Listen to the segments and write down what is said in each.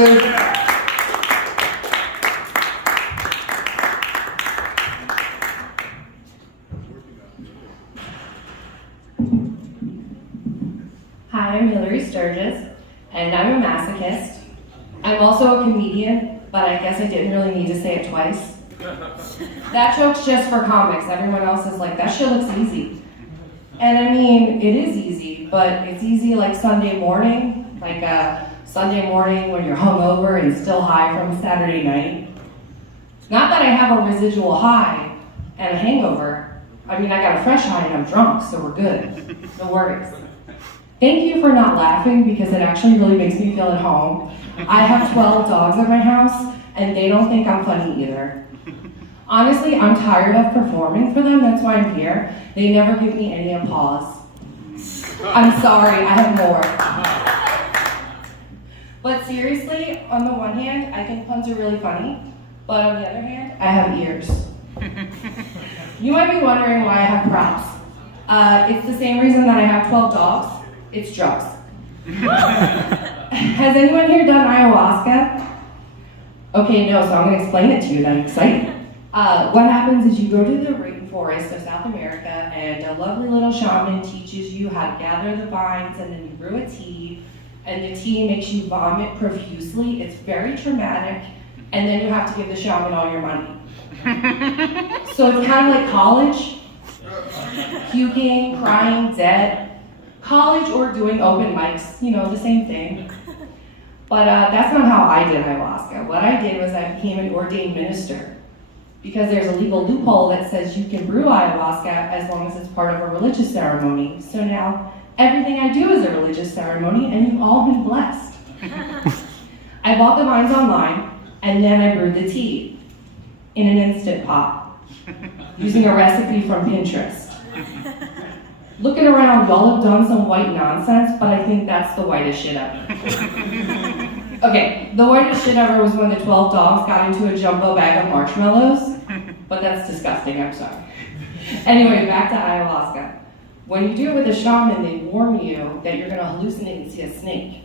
Hi, I'm Hillary Sturgis, and I'm a masochist. I'm also a comedian, but I guess I didn't really need to say it twice. That joke's just for comics. Everyone else is like, that shit looks easy. And I mean, it is easy, but it's easy like Sunday morning, Sunday morning when you're hungover and still high from Saturday night. Not that I have a residual high and a hangover. I mean, I got a fresh high and I'm drunk, so we're good. No worries. Thank you for not laughing because it actually really makes me feel at home. I have 12 dogs at my house and they don't think I'm funny either. Honestly, I'm tired of performing for them, that's why I'm here. They never give me any applause. I'm sorry, I have more. But seriously, on the one hand, I think puns are really funny, but on the other hand, I have ears. You might be wondering why I have props. It's the same reason that I have 12 dogs. It's drugs. Has anyone here done ayahuasca? Okay, no, so I'm gonna explain it to you, that's exciting. What happens is you go to the rainforest of South America and a lovely little shaman teaches you how to gather the vines and then you brew a tea and the tea makes you vomit profusely. It's very traumatic and then you have to give the shaman all your money. So it's kind of like college, puking, crying, dead. College or doing open mics, you know, the same thing. But that's not how I did ayahuasca. What I did was I became an ordained minister because there's a legal loophole that says you can brew ayahuasca as long as it's part of a religious ceremony. So now everything I do is a religious ceremony and you've all been blessed. I bought the vines online and then I brewed the tea in an Instant Pot using a recipe from Pinterest. Looking around, y'all have done some white nonsense, but I think that's the whitest shit ever. Okay, the whitest shit ever was when the 12 dogs got into a jumbo bag of marshmallows, but that's disgusting, I'm sorry. Anyway, back to ayahuasca. When you do it with a shaman, they warn you that you're gonna hallucinate and see a snake.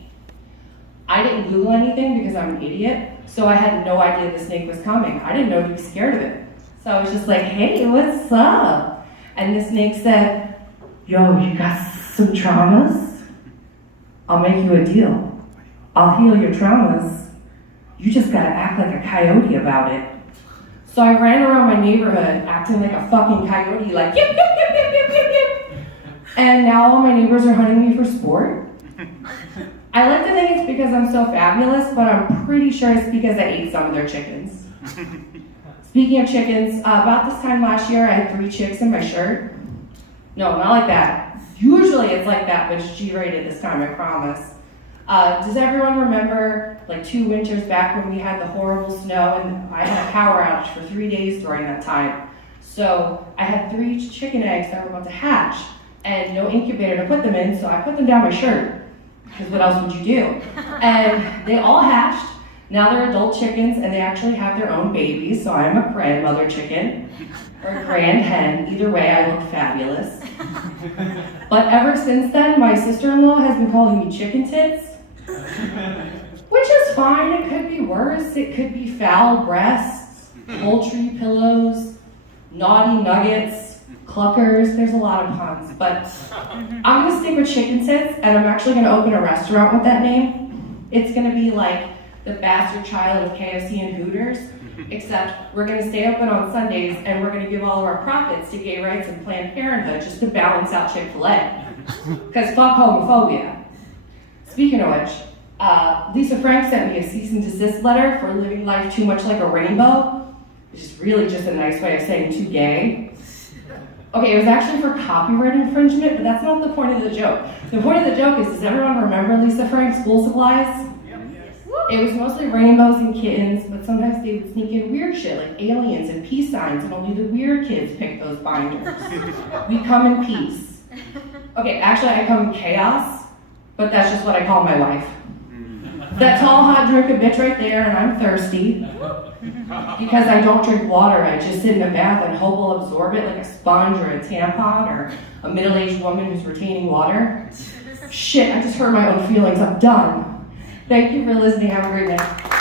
I didn't Google anything because I'm an idiot, so I had no idea the snake was coming. I didn't know to be scared of it. So I was just like, hey, what's up? And the snake said, yo, you got some traumas? I'll make you a deal. I'll heal your traumas. You just gotta act like a coyote about it. So I ran around my neighborhood acting like a fucking coyote, like yip, yip, yip, yip, yip, yip, yip. And now all my neighbors are hunting me for sport. I like to think it's because I'm so fabulous, but I'm pretty sure it's because I ate some of their chickens. Speaking of chickens, about this time last year, I had 3 chicks in my shirt. No, not like that. Usually it's like that, but it's G-rated this time, I promise. Does everyone remember like 2 winters back when we had the horrible snow and I had a power outage for 3 days during that time? So I had 3 chicken eggs that were about to hatch and no incubator to put them in, so I put them down my shirt. Because what else would you do? And they all hatched. Now they're adult chickens and they actually have their own babies, so I'm a grandmother chicken. Or a grand hen. Either way, I look fabulous. But ever since then, my sister-in-law has been calling me chicken tits. Which is fine, it could be worse. It could be foul breasts, poultry pillows, naughty nuggets, cluckers. There's a lot of puns, but I'm gonna stick with chicken tits and I'm actually gonna open a restaurant with that name. It's gonna be like the bastard child of KFC and Hooters. Except we're going to stay open on Sundays and we're going to give all of our profits to gay rights and Planned Parenthood just to balance out Chick-fil-A. Because fuck homophobia. Speaking of which, Lisa Frank sent me a cease and desist letter for living life too much like a rainbow, which is really just a nice way of saying too gay. Okay, it was actually for copyright infringement, but that's not the point of the joke. The point of the joke is, does everyone remember Lisa Frank's school supplies? It was mostly rainbows and kittens, but sometimes they would sneak in weird shit like aliens and peace signs, and only the weird kids pick those binders. We come in peace. Okay, actually I come in chaos, but that's just what I call my life. That tall, hot drink a bitch right there, and I'm thirsty. Because I don't drink water, I just sit in a bath and hope will absorb it like a sponge or a tampon or a middle-aged woman who's retaining water. Shit, I just hurt my own feelings, I'm done. Thank you for listening. Have a great night.